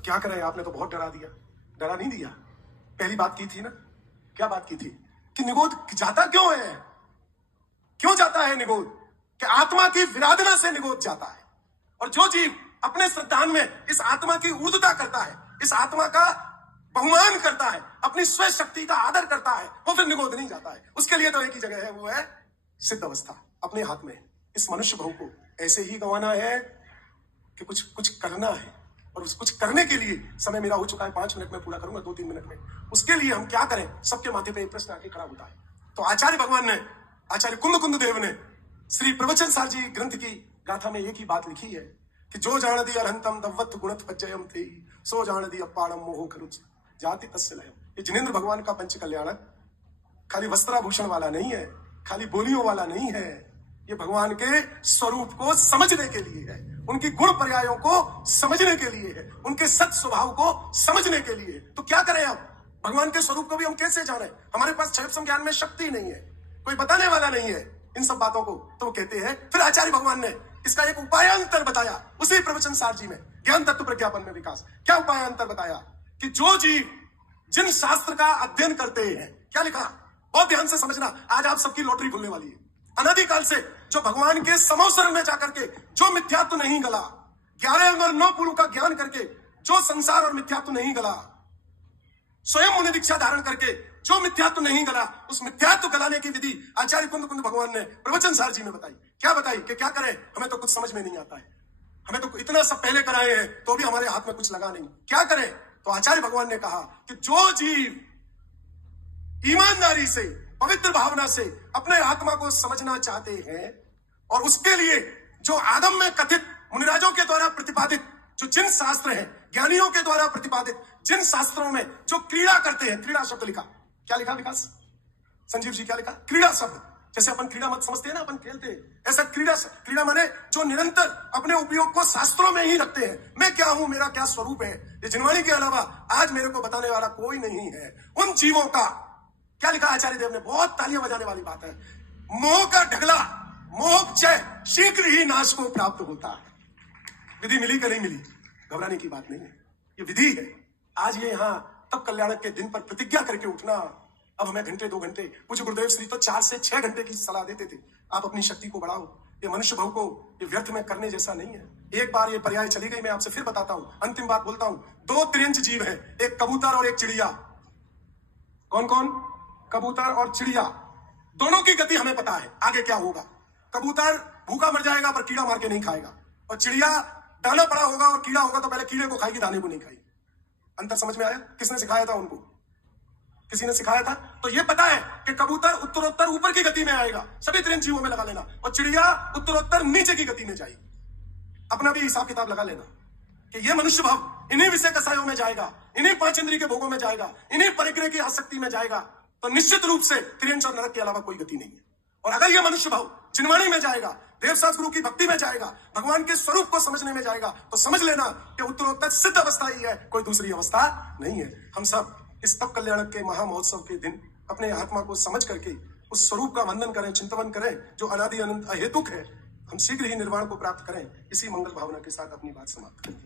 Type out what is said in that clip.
क्या करें, आपने तो बहुत डरा दिया। डरा नहीं दिया, पहली बात की थी ना, क्या बात की थी कि निगोद जाता क्यों है, क्यों जाता है निगोद, कि आत्मा की विराधना से निगोद जाता है। और जो जीव अपने श्रद्धान में इस आत्मा की ऊर्ध्वता करता है, इस आत्मा का बहुमान करता है, अपनी स्व शक्ति का आदर करता है, वो फिर निगोद नहीं जाता है। उसके लिए तो एक ही जगह है, वो है सिद्ध अवस्था अपने हाथ में। इस मनुष्य भाव को ऐसे ही गंवाना है कि कुछ कुछ करना है, और उस कुछ करने के लिए समय मेरा हो चुका है, 5 मिनट में पूरा करूंगा, 2-3 मिनट में। उसके लिए हम क्या करें, सबके माथे पे एक प्रश्न आके खड़ा होता है। तो आचार्य भगवान ने, आचार्य कुंद देव ने श्री प्रवचन सार जी ग्रंथ की गाथा में एक ही बात लिखी है कि जो जान दी अरहंतम दव्वत गुणत पज्जयम थे, सो जान दी अपाड़म मोह खरुच जाति तस्य लयम। ये जिनेंद्र भगवान का पंच कल्याणक खाली वस्त्राभूषण वाला नहीं है, खाली बोलियों वाला नहीं है, ये भगवान के स्वरूप को समझने के लिए है, उनकी गुण पर्यायों को समझने के लिए है, उनके सत स्वभाव को समझने के लिए। तो क्या करें हम, भगवान के स्वरूप को भी हम कैसे जाने, हमारे पास क्षय ज्ञान में शक्ति नहीं है, कोई बताने वाला नहीं है इन सब बातों को। तो वो कहते हैं, फिर आचार्य भगवान ने इसका एक उपायांतर बताया उसी प्रवचन सार जी में, ज्ञान तत्व प्रज्ञापन में विकास। क्या उपायांतर बताया कि जो जीव जिन शास्त्र का अध्ययन करते हैं, क्या लिखा, बहुत ध्यान से समझना, आज आप सबकी लॉटरी खुलने वाली है। अनादिकाल से जो भगवान के समोसरण में जाकर के जो मिथ्यात्व नहीं गला, 11 अंग और 9 पुरों का ज्ञान करके जो संसार और मिथ्यात्व नहीं गला, स्वयं मुनि दीक्षा धारण करके जो मिथ्यात्व नहीं गला, उस मिथ्यात्व गलाने की विधि आचार्य कुंद भगवान ने प्रवचन सार जी में बताई। क्या बताई कि क्या करें, हमें तो कुछ समझ में नहीं आता है, हमें तो इतना सब पहले कराए हैं तो भी हमारे हाथ में कुछ लगा नहीं, क्या करें। तो आचार्य भगवान ने कहा कि जो जीव ईमानदारी से, पवित्र भावना से अपने आत्मा को समझना चाहते हैं, और उसके लिए जो आदम में कथित मुनिराजों के द्वारा प्रतिपादित जो जिन शास्त्र हैं, ज्ञानियों के द्वारा प्रतिपादित जिन शास्त्रों में जो क्रीड़ा करते हैं, क्रीड़ा शब्द लिखा, क्या लिखा विकास, संजीव जी क्या लिखा, क्रीड़ा शब्द। जैसे अपन क्रीड़ा मत समझते हैं ना, अपन खेलते हैं, ऐसा क्रीड़ा माने जो निरंतर अपने उपयोग को शास्त्रों में ही रखते हैं। मैं क्या हूं, मेरा क्या स्वरूप है, ये जिनवाणी के अलावा आज मेरे को बताने वाला कोई नहीं है। उन जीवों का क्या लिखा आचार्य देव ने, बहुत तालियां बजाने वाली बात है, मोह का ढगला, मोह जय शीघ्र ही नाश को प्राप्त होता है। विधि मिली कि नहीं मिली, घबराने की बात नहीं है, ये विधि है। आज ये यहाँ तब कल्याणक के दिन पर प्रतिज्ञा करके उठना, अब हमें घंटे 2 घंटे, पूज्य गुरुदेव श्री तो 4 से 6 घंटे की सलाह देते थे, आप अपनी शक्ति को बढ़ाओ, ये मनुष्य भाव को ये व्यर्थ में करने जैसा नहीं है। एक बार ये पर्याय चली गई, मैं आपसे फिर बताता हूं, अंतिम बात बोलता हूं। 2 त्रियंच जीव है, एक कबूतर और एक चिड़िया। कौन कौन, कबूतर और चिड़िया, दोनों की गति हमें पता है, आगे क्या होगा। कबूतर भूखा मर जाएगा पर कीड़ा मार के नहीं खाएगा, और चिड़िया दाना पड़ा होगा और कीड़ा होगा तो पहले कीड़े को खाएगी, दाने को नहीं खाएगी। अंतर समझ में आया, किसने सिखाया था उनको, किसी ने सिखाया था। तो ये पता है कि कबूतर उत्तरोत्तर ऊपर की गति में आएगा, सभी त्रियंच जीवों में लगा लेना, और चिड़िया उत्तरोत्तर नीचे की गति में जाएगी। अपना भी हिसाब किताब लगा लेना कि ये मनुष्य भाव इन्हीं विषय कसायों में जाएगा, इन्हीं 5 इंद्रिय के भोगों में जाएगा, इन्हीं परिग्रह की आसक्ति में जाएगा, तो निश्चित रूप से त्रियंच और नरक के अलावा कोई गति नहीं है। और अगर यह मनुष्य भाव जिनवाणी में जाएगा, देवसास गुरु की भक्ति में जाएगा, भगवान के स्वरूप को समझने में जाएगा, तो समझ लेना कि उत्तरोत्तर सिद्ध अवस्था ही है, कोई दूसरी अवस्था नहीं है। हम सब इस तप कल्याणक के महामहोत्सव के दिन अपने आत्मा को समझ करके उस स्वरूप का वंदन करें, चिंतन करें जो अनादि अनंत अहेतुक है। हम शीघ्र ही निर्वाण को प्राप्त करें। इसी मंगल भावना के साथ अपनी बात समाप्त करें।